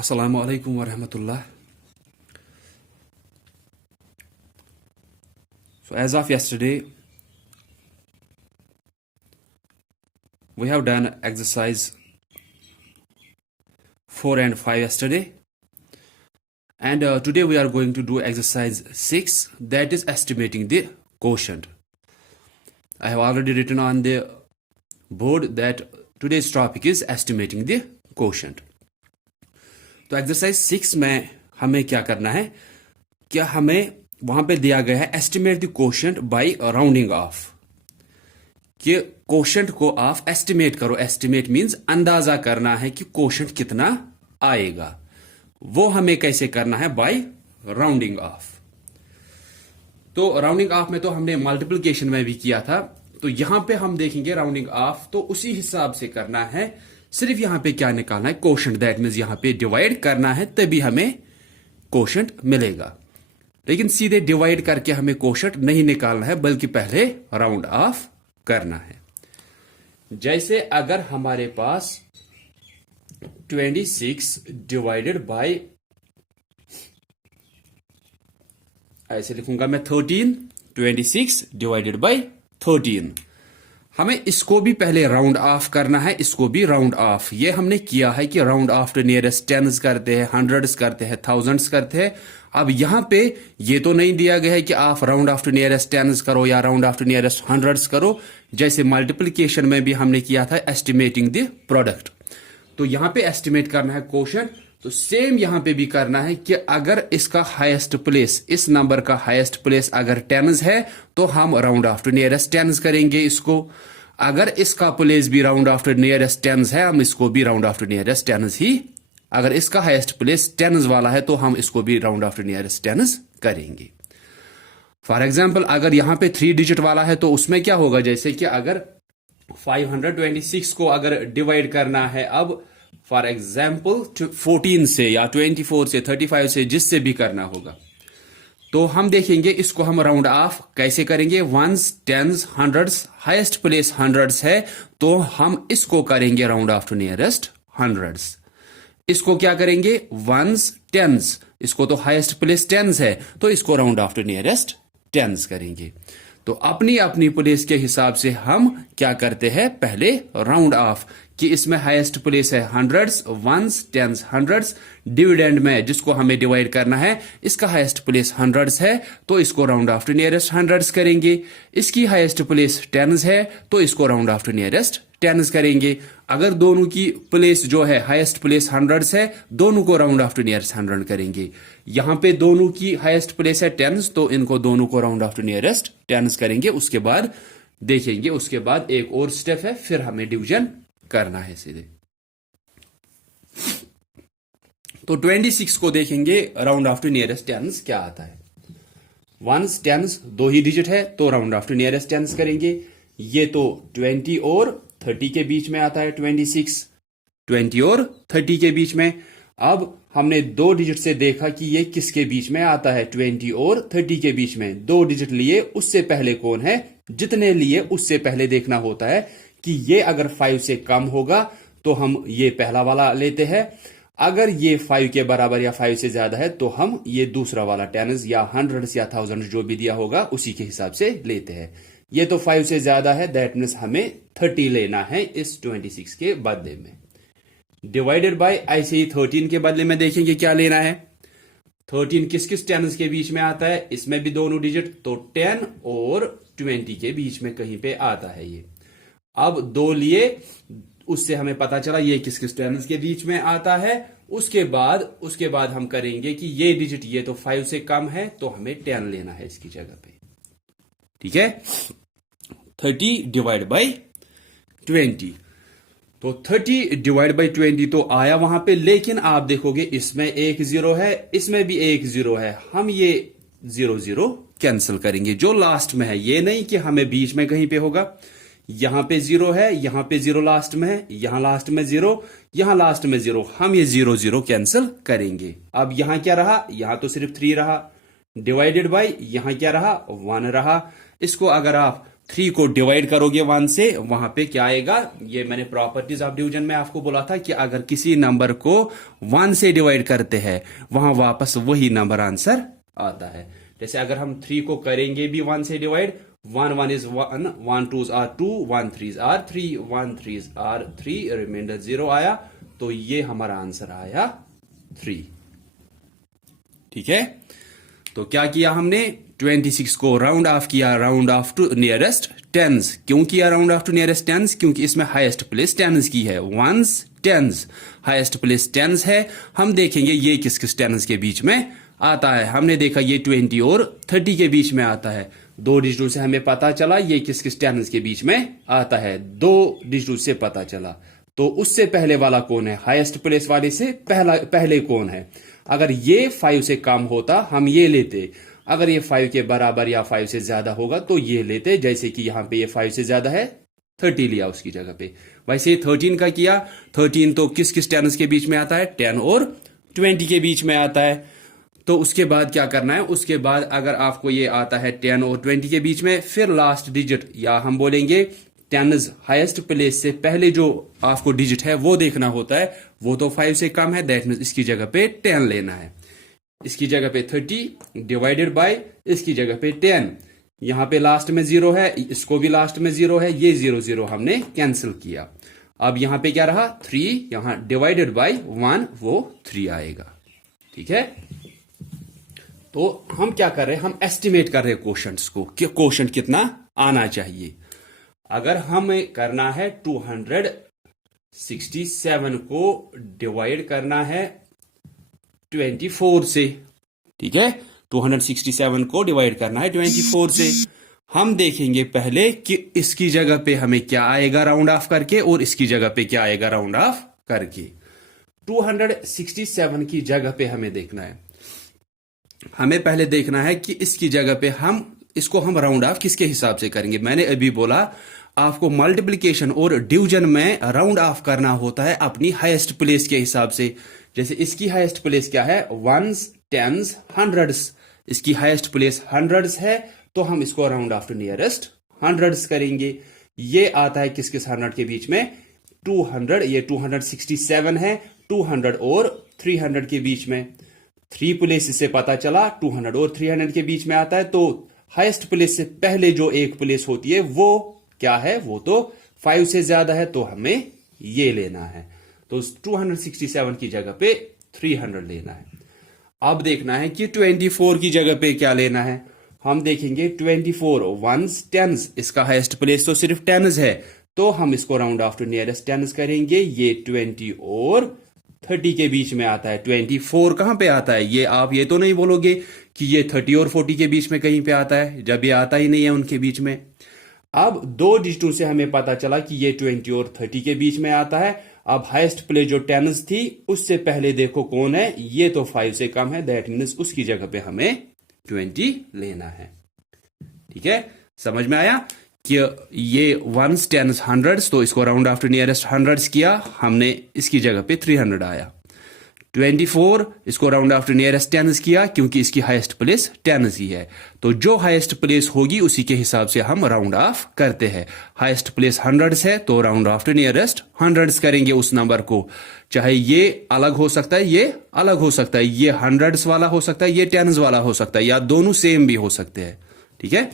Assalamu alaikum wa rahmatullah. So, as of yesterday, we have done exercise 4 and 5 yesterday, and today we are going to do exercise 6, that is estimating the quotient. I have already written on the board that today's topic is estimating the quotient. तो exercise 6 में हमें क्या करना है, क्या हमें वहां पे दिया गया है estimate the quotient by rounding off, कि कोशेंट को आप एस्टिमेट करो. एस्टिमेट मींस अंदाजा करना है कि कोशेंट कितना आएगा. वो हमें कैसे करना है, बाय राउंडिंग ऑफ. तो राउंडिंग ऑफ में तो हमने मल्टीप्लिकेशन में भी किया था, तो यहां पे हम देखेंगे राउंडिंग ऑफ तो उसी हिसाब से करना है. सिर्फ यहां पे क्या निकालना है, कोशेंट. दैट मींस यहां पे डिवाइड करना है, तभी हमें कोशेंट मिलेगा. लेकिन सीधे डिवाइड करके हमें कोशेंट नहीं निकालना है, बल्कि पहले राउंड ऑफ करना है. जैसे अगर हमारे पास 26 डिवाइडेड बाय, ऐसे लिखूंगा मैं 13, 26 डिवाइडेड बाय 13. हमें इसको भी पहले राउंड ऑफ करना है, इसको भी राउंड ऑफ. ये हमने किया है कि round off to nearest tens करते हैं, हंड्रेड्स करते हैं, थाउजेंड्स करते हैं. अब यहां पे ये तो नहीं दिया गया है कि आप round off to nearest tens करो या round off to nearest hundreds करो. जैसे मल्टीप्लिकेशन में भी हमने किया था एस्टिमेटिंग द प्रोडक्ट. तो यहां पे एस्टिमेट करना है कोशेंट. तो सेम यहां पे भी करना है कि अगर इसका हाईएस्ट प्लेस, इस नंबर का हाईएस्ट प्लेस अगर टेंस है तो हम round off to nearest tens करेंगे इसको. अगर इसका प्लेस भी round off to nearest tens है, हम इसको भी round off to nearest tens ही. अगर इसका हाईएस्ट प्लेस टेंस वाला है तो हम इसको भी round off to nearest tens करेंगे. फॉर एग्जाम्पल अगर यहां पे 3 डिजिट वाला है तो उसमें क्या होगा, जैसे कि अगर 526 को अगर डिवाइड करना है, अब फॉर एग्जाम्पल 14 से या 24 से 35 से, जिससे भी करना होगा, तो हम देखेंगे इसको हम राउंड ऑफ कैसे करेंगे. Ones, tens, hundreds, highest place hundreds है तो हम इसको करेंगे round off to nearest hundreds. इसको क्या करेंगे, वंस, टेंस, इसको तो हाईएस्ट प्लेस टेंस है तो इसको round off to nearest tens करेंगे. तो अपनी अपनी प्लेस के हिसाब से हम क्या करते हैं, पहले राउंड ऑफ, कि इसमें हाईएस्ट प्लेस है hundreds, ones, tens, hundreds. Dividend में जिसको हमें डिवाइड करना है, इसका हाईएस्ट प्लेस हंड्रेड्स है तो इसको round off to nearest hundreds करेंगे. इसकी हाईएस्ट प्लेस टेंस है तो इसको round off to nearest tens करेंगे. अगर दोनों की प्लेस जो है हाईएस्ट प्लेस हंड्रेड्स है, दोनों को round off to nearest hundred करेंगे. यहां पे दोनों की हाईएस्ट प्लेस है टेंस, तो इनको दोनों को round off to nearest tens करेंगे. उसके बाद देखेंगे, उसके बाद एक और स्टेप है, फिर हमें डिवीजन करना है सीधे. तो 26 को देखेंगे round off to nearest tens क्या आता है. वंस, टेंस 2 ही डिजिट है तो round off to nearest tens करेंगे. ये तो 20 और 30 के बीच में आता है 26, 20 और 30 के बीच में. अब हमने 2 डिजिट से देखा कि ये किसके बीच में आता है, 20 और 30 के बीच में. 2 डिजिट लिए, उससे पहले कौन है, जितने लिए उससे पहले देखना होता है कि ये अगर 5 से कम होगा तो हम ये पहला वाला लेते हैं. अगर ये 5 के बराबर या 5 से ज्यादा है तो हम ये दूसरा वाला टेंस या हंड्रेड्स या थाउजेंड जो भी दिया होगा उसी के हिसाब से लेते हैं. ये तो 5 से ज्यादा है, दैट मीन्स हमें 30 लेना है इस 26 के बदले में. डिवाइडेड बाय, ऐसे ही 13 के बदले में देखेंगे क्या लेना है. 13 किस किस टेंस के बीच में आता है, इसमें भी दोनों डिजिट, तो 10 और 20 के बीच में कहीं पे आता है ये. अब 2 लिए, उससे हमें पता चला ये किस किस टेंस के बीच में आता है. उसके बाद हम करेंगे कि ये डिजिट, ये तो 5 से कम है तो हमें 10 लेना है इसकी जगह पे. ठीक है, 30 डिवाइड बाई 20. तो 30 डिवाइड बाई 20 तो आया वहां पे, लेकिन आप देखोगे इसमें एक 0 है, इसमें भी एक 0 है. हम ये 0 0 कैंसिल करेंगे जो लास्ट में है. ये नहीं कि हमें बीच में कहीं पे होगा. यहां पे 0 है, यहां पे 0 लास्ट में है, यहां लास्ट में 0, यहां लास्ट में 0. हम ये 0 0 कैंसिल करेंगे. अब यहां क्या रहा, यहां तो सिर्फ 3 रहा. डिवाइडेड बाई, यहां क्या रहा, 1 रहा. इसको अगर आप 3 को डिवाइड करोगे 1 से, वहां पे क्या आएगा, ये मैंने प्रॉपर्टीज ऑफ डिवीजन में आपको बोला था कि अगर किसी नंबर को 1 से डिवाइड करते हैं वहां वापस वही नंबर आंसर आता है। जैसे अगर हम 3 को करेंगे भी 1 से divide, 1 1 is 1, 1 2s are 2, 1 3s are 3, 1 3s are 3, reminder 0 आया, तो ये हमारा आंसर आया 3। ठीक है, तो क्या किया हमने, 26 को राउंड ऑफ किया, round off to nearest tens. क्यों किया round off to nearest tens, क्योंकि इसमें हाईएस्ट प्लेस टेंस की है, ones tens, highest place tens है। हम देखेंगे ये किस किस टेंस के बीच में आता है। हमने देखा ये 20 और 30 के बीच में आता है। 2 डिजिटों से हमें पता चला ये किस किस टेंस के बीच में आता है, 2 डिजिटों से पता चला। तो उससे पहले वाला कौन है, हाईएस्ट प्लेस वाले से पहले कौन है। अगर ये 5 से कम होता हम ये लेते, अगर ये 5 के बराबर या 5 से ज्यादा होगा तो ये लेते, जैसे कि यहां पे ये 5 से ज्यादा है, 30 लिया उसकी जगह पे। वैसे 13 का किया, 13 तो किस किस टेंस के बीच में आता है, 10 और 20 के बीच में आता है। तो उसके बाद क्या करना है, उसके बाद अगर आपको ये आता है 10 और 20 के बीच में, फिर लास्ट डिजिट या हम बोलेंगे 10 हाईएस्ट प्लेस से पहले जो आपको डिजिट है वो देखना होता है, वो तो 5 से कम है, दैट मीन्स इसकी जगह पे 10 लेना है। इसकी जगह पे 30 डिवाइडेड बाय इसकी जगह पे 10, यहां पे लास्ट में 0 है, इसको भी लास्ट में 0 है, ये 0 0 हमने कैंसिल किया। अब यहां पे क्या रहा 3, यहां डिवाइडेड बाय 1 वो 3 आएगा। ठीक है, तो हम क्या कर रहे हैं, हम एस्टिमेट कर रहे हैं क्वोशंट्स को कि क्वोशंट कितना आना चाहिए। अगर हमें करना है 267 को डिवाइड करना है 24 से, ठीक है, 267 को डिवाइड करना है 24 से, हम देखेंगे पहले कि इसकी जगह पे हमें क्या आएगा राउंड ऑफ करके और इसकी जगह पे क्या आएगा राउंड ऑफ करके। 267 की जगह पे हमें देखना है, हमें पहले देखना है कि इसकी जगह पे इसको हम राउंड ऑफ किसके हिसाब से करेंगे। मैंने अभी बोला आपको मल्टीप्लिकेशन और डिवीजन में राउंड ऑफ करना होता है अपनी हाईएस्ट प्लेस के हिसाब से। जैसे इसकी हाईएस्ट प्लेस क्या है, वंस, टेंस, हंड्रेड्स, इसकी हाईएस्ट प्लेस हंड्रेड्स है, तो हम इसको round off to nearest hundreds करेंगे। ये आता है किस किस हंड्रेड के बीच में, 200, ये 267 है, 200 और 300 के बीच में। 3 प्लेस से पता चला 200 और 300 के बीच में आता है, तो हाईएस्ट प्लेस से पहले जो एक प्लेस होती है वो क्या है, वो तो 5 से ज्यादा है, तो हमें ये लेना है। तो 267 की जगह पे 300 लेना है। अब देखना है कि 24 की जगह पे क्या लेना है। हम देखेंगे 24 वंस टेंस, इसका हाईएस्ट प्लेस तो सिर्फ टेंस है, तो हम इसको round off to nearest tens करेंगे। ये 20 और 30 के बीच में आता है। 24 कहां पे आता है, ये आप ये तो नहीं बोलोगे कि ये 30 और 40 के बीच में कहीं पे आता है, जब ये आता ही नहीं है उनके बीच में। अब 2 डिजिटों से हमें पता चला कि ये 20 और 30 के बीच में आता है। अब हाईएस्ट प्लेस जो टेंस थी उससे पहले देखो कौन है, ये तो 5 से कम है, दैट मीन्स उसकी जगह पे हमें 20 लेना है। ठीक है, समझ में आया कि ये वंस, टेंस, हंड्रेड्स, तो इसको round off to nearest hundreds किया हमने, इसकी जगह पे 300 आया। 24 इसको round off to nearest tens किया क्योंकि इसकी हाईएस्ट प्लेस टेंस ही है, तो जो हाईएस्ट प्लेस होगी उसी के हिसाब से हम राउंड ऑफ करते हैं। हाईएस्ट प्लेस हंड्रेड्स है तो round off to nearest hundreds करेंगे उस नंबर को, चाहे ये अलग हो सकता है, ये अलग हो सकता है, ये हंड्रेड्स वाला हो सकता है, ये टेंस वाला हो सकता है, या दोनों सेम भी हो सकते हैं। ठीक है,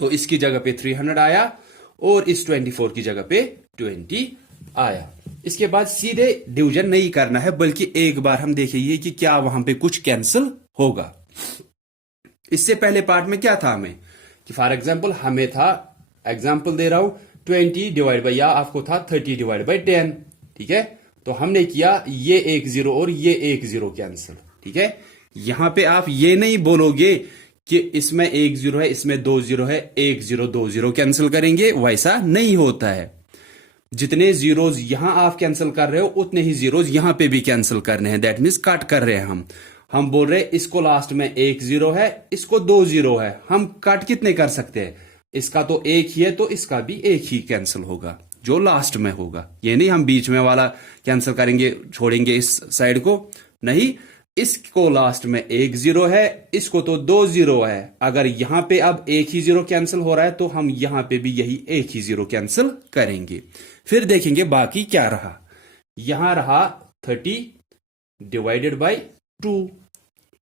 तो इसकी जगह पे 300 आया और इस 24 की जगह पे 20 आया। इसके बाद सीधे डिवीजन नहीं करना है, बल्कि एक बार हम देखेंगे कि क्या वहां पे कुछ कैंसिल होगा। इससे पहले पार्ट में क्या था हमें, कि फॉर एग्जांपल हमें था, एग्जांपल दे रहा हूं, 20 डिवाइड बाई, या आपको था 30 डिवाइड बाई 10। ठीक है, तो हमने किया ये 1 0 और ये 1 0 कैंसिल। ठीक है, यहां पे आप ये नहीं बोलोगे कि इसमें 1 0 है, इसमें 2 0 है, 1 0 2 0 कैंसिल करेंगे, वैसा नहीं होता है। जितने जीरोज यहां आप कैंसिल कर रहे हो उतने ही जीरोज यहां पे भी कैंसिल करने हैं, दैट मीन्स कट कर रहे हैं हम बोल रहे हैं इसको लास्ट में 1 0 है, इसको 2 0 है, हम कट कितने कर सकते हैं, इसका तो 1 ही है तो इसका भी 1 ही कैंसिल होगा जो लास्ट में होगा। ये नहीं हम बीच में वाला कैंसिल करेंगे, छोड़ेंगे इस साइड को, नहीं, इसको लास्ट में एक जीरो है, इसको तो दो जीरो है। अगर यहां पे अब एक ही जीरो कैंसिल हो रहा है तो हम यहां पे भी यही एक ही जीरो कैंसिल करेंगे। फिर देखेंगे बाकी क्या रहा। यहां रहा 30 डिवाइडेड बाई 2।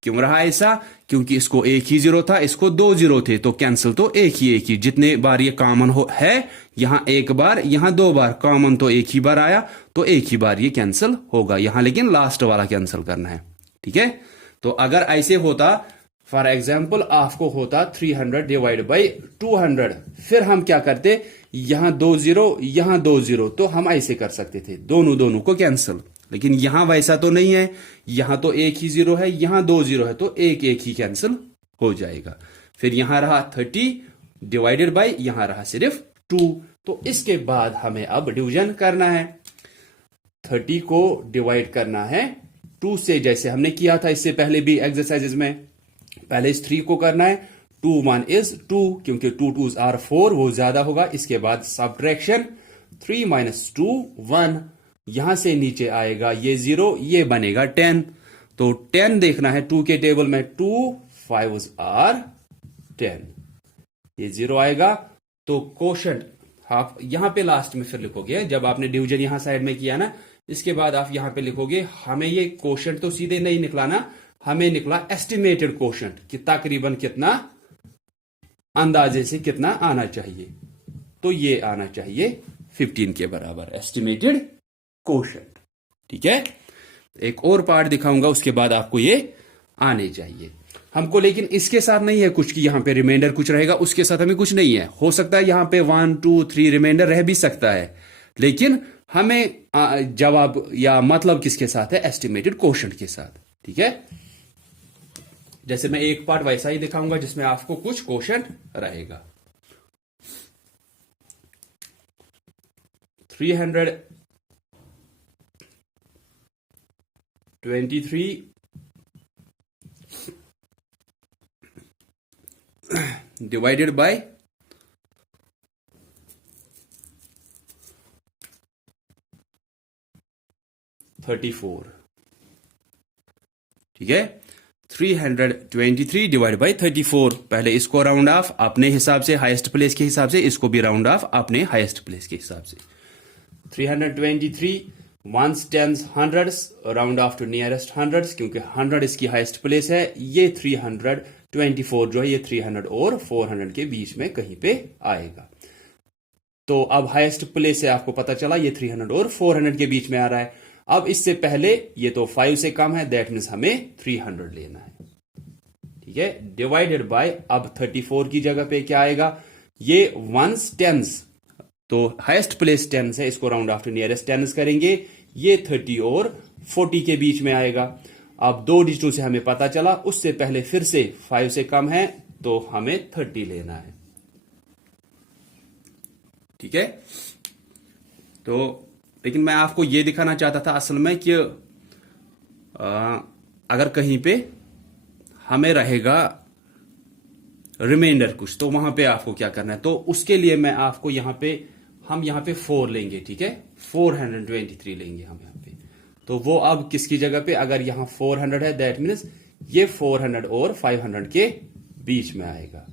क्यों रहा ऐसा? क्योंकि इसको एक ही जीरो था, इसको दो जीरो थे, तो कैंसिल तो एक ही जितने बार ये कॉमन है, यहां एक बार यहां दो बार, कॉमन तो एक ही बार आया, तो एक ही बार ये कैंसिल होगा यहां, लेकिन लास्ट वाला कैंसिल करना है। ठीक है, तो अगर ऐसे होता, फॉर एग्जाम्पल आपको होता 300 डिवाइड बाई 200, फिर हम क्या करते, यहां दो जीरो, तो हम ऐसे कर सकते थे, दोनों को कैंसिल। लेकिन यहां वैसा तो नहीं है, यहां तो एक ही जीरो है, यहां दो जीरो है, तो एक ही कैंसिल हो जाएगा। फिर यहां रहा 30 डिवाइडेड बाई, यहां रहा सिर्फ 2। तो इसके बाद हमें अब डिवीजन करना है। 30 को डिवाइड करना है 2 से, जैसे हमने किया था इससे पहले भी एक्सरसाइजेज में। पहले इस 3 को करना है, 2 1 इज 2, क्योंकि 2 2s are 4, वो ज्यादा होगा। इसके बाद सब्ट्रैक्शन, 3 minus 2 1, यहां से नीचे आएगा ये 0, ये बनेगा 10। तो 10 देखना है 2 के टेबल में, 2 5s are 10, ये 0 आएगा। तो कोशेंट आप यहां पे लास्ट में फिर लिखोगे, जब आपने डिवीजन यहां साइड में किया ना, इसके बाद आप यहां पे लिखोगे। हमें ये कोशेंट तो सीधे नहीं निकला ना, हमें निकला एस्टिमेटेड कोशेंट कि तकरीबन कितना, अंदाजे से कितना आना चाहिए। तो ये आना चाहिए 15 के बराबर एस्टिमेटेड कोशेंट। ठीक है, एक और पार्ट दिखाऊंगा, उसके बाद आपको ये आने चाहिए हमको। लेकिन इसके साथ नहीं है कुछ कि यहां पे रिमाइंडर कुछ रहेगा, उसके साथ हमें कुछ नहीं है। हो सकता है यहां पे 1 2 3 रिमाइंडर रह भी सकता है, लेकिन हमें जवाब या मतलब किसके साथ है, एस्टिमेटेड कोशेंट के साथ। ठीक है, जैसे मैं एक पार्ट वैसा ही दिखाऊंगा जिसमें आपको कुछ कोशेंट रहेगा। 323 डिवाइडेड बाय 34। ठीक है, 323 डिवाइड बाई 34। पहले इसको राउंड ऑफ अपने हिसाब से, हाईएस्ट प्लेस के हिसाब से, इसको भी राउंड ऑफ अपने हाईएस्ट प्लेस के हिसाब से। 323 1s 10s 100s, round off to nearest 100s, क्योंकि 100 इसकी हाईएस्ट प्लेस है। ये 324 जो है ये 300 और 400 के बीच में कहीं पे आएगा। तो अब हाईएस्ट प्लेस से आपको पता चला ये 300 और 400 के बीच में आ रहा है। अब इससे पहले ये तो 5 से कम है, दैट मीन्स हमें 300 लेना है। ठीक है, डिवाइडेड बाय, अब 34 की जगह पे क्या आएगा, ये 1s 10s, तो हाईएस्ट प्लेस 10s है, इसको round off to nearest 10s करेंगे। ये 30 और 40 के बीच में आएगा। अब दो डिजिटों से हमें पता चला, उससे पहले फिर से 5 से कम है, तो हमें 30 लेना है। ठीक है, तो लेकिन मैं आपको यह दिखाना चाहता था असल में कि अगर कहीं पे हमें रहेगा रिमाइंडर कुछ, तो वहां पे आपको क्या करना है। तो उसके लिए मैं आपको हम यहां पे 4 लेंगे। ठीक है, 423 लेंगे हम यहां पे। तो वो अब किसकी जगह पे, अगर यहां 400 है, दैट मीन्स ये 400 और 500 के बीच में आएगा।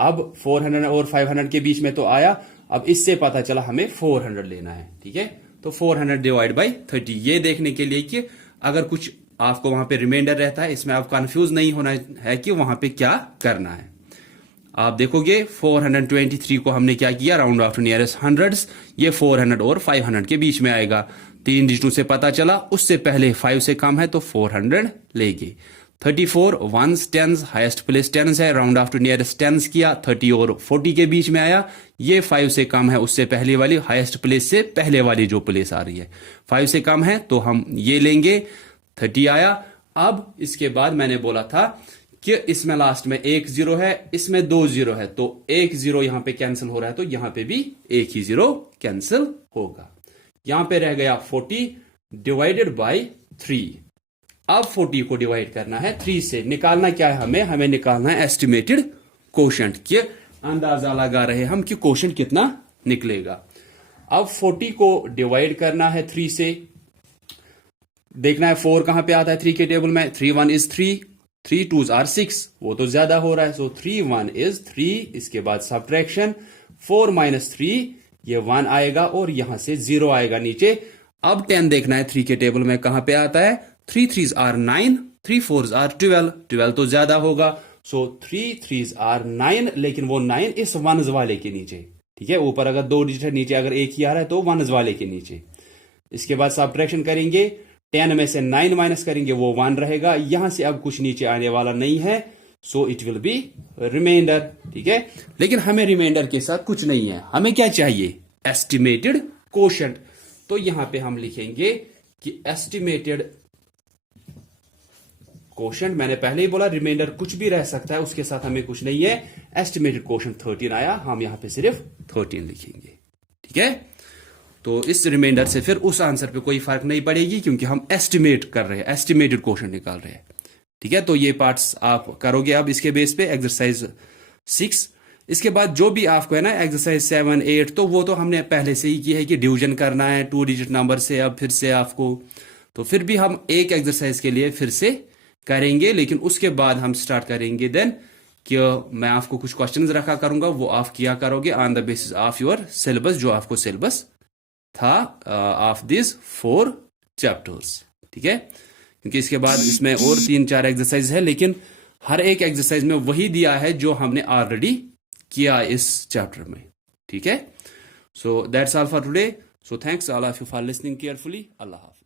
अब 400 और 500 के बीच में तो आया, अब इससे पता चला हमें 400 लेना है। ठीक है, तो 400 डिवाइड बाई 30, ये देखने के लिए कि अगर कुछ आपको वहां पे रिमाइंडर रहता है, इसमें आप कंफ्यूज नहीं होना है कि वहां पे क्या करना है। आप देखोगे 423 को हमने क्या किया, round off to nearest 100s, ये 400 और 500 के बीच में आएगा। 3 डिजिटों से पता चला, उससे पहले 5 से कम है, तो 400 लेंगे। 34 1s 10s, highest place 10s है, round off to nearest 10s किया। 30 और 40 के बीच में आया, ये 5 से कम है, उससे पहले वाली हाईएस्ट प्लेस से पहले वाली जो प्लेस आ रही है 5 से कम है, तो हम ये लेंगे। 30 आया। अब इसके बाद मैंने बोला था कि इसमें लास्ट में एक जीरो है, इसमें 2 जीरो है, तो एक जीरो यहां पे कैंसिल हो रहा है, तो यहां पे भी एक ही जीरो कैंसिल होगा। यहां पे रह गया 40 डिवाइडेड बाई 3। अब 40 को डिवाइड करना है 3 से। निकालना क्या है, हमें निकालना है एस्टिमेटेड कोशेंट, के अंदाजा लगा रहे हम कि कोशेंट कितना निकलेगा। अब 40 को डिवाइड करना है 3 से। देखना है 4 कहां पे आता है 3 के टेबल में। 3 1 इज 3, 3 2 आर 6, वो तो ज्यादा हो रहा है। सो 3 1 इज 3, इसके बाद सब्ट्रैक्शन 4 माइनस 3, ये 1 आएगा और यहां से 0 आएगा नीचे। अब 10 देखना है 3 के टेबल में कहां पे आता है। 3 3 आर 9, 3 4 आर 12, 12 तो ज्यादा होगा। सो 3 3 आर 9, लेकिन वो 9 इस वनज वाले के नीचे, ठीक है। ऊपर अगर 2 डिजिट है, नीचे अगर एक ही आ रहा है तो वनज वाले के नीचे। इसके बाद सब्ट्रैक्शन करेंगे, 10 में से 9 माइनस करेंगे, वो 1 रहेगा। यहां से अब कुछ नीचे आने वाला नहीं है, so it will be remainder, ठीक है। लेकिन हमें रिमाइंडर के साथ कुछ नहीं है, हमें क्या चाहिए, एस्टिमेटेड कोशेंट। तो यहां पे हम लिखेंगे कि एस्टिमेटेड कोशेंट, मैंने पहले ही बोला रिमाइंडर कुछ भी रह सकता है, उसके साथ हमें कुछ नहीं है। एस्टिमेटेड कोशेंट 13 आया, हम यहां पे सिर्फ 13 लिखेंगे, ठीक है। तो इस रिमाइंडर से फिर उस आंसर पे कोई फर्क नहीं पड़ेगी, क्योंकि हम एस्टिमेट कर रहे हैं, एस्टिमेटेड कोशेंट निकाल रहे हैं, ठीक है। तो ये पार्ट्स आप करोगे अब इसके बेस पे एक्सरसाइज 6। इसके बाद जो भी आपको है ना एक्सरसाइज 7 8, तो वो तो हमने पहले से ही किया है कि डिवीजन करना है 2 डिजिट नंबर से। अब फिर से आपको, तो फिर भी हम एक एक्सरसाइज के लिए फिर से करेंगे, लेकिन उसके बाद हम स्टार्ट करेंगे देन कि मैं आपको कुछ क्वेश्चंस रखा करूंगा, वो आप किया करोगे on the basis of your syllabus, जो आपको सिलेबस था ऑफ दिस 4 चैप्टर्स, ठीक है। क्योंकि इसके बाद इसमें और 3 4 एक्सरसाइज है, लेकिन हर एक एक्सरसाइज में वही दिया है जो हमने ऑलरेडी किया इस चैप्टर में, ठीक है। So that's all for today. So thanks all of you for listening carefully. Allah Hafiz.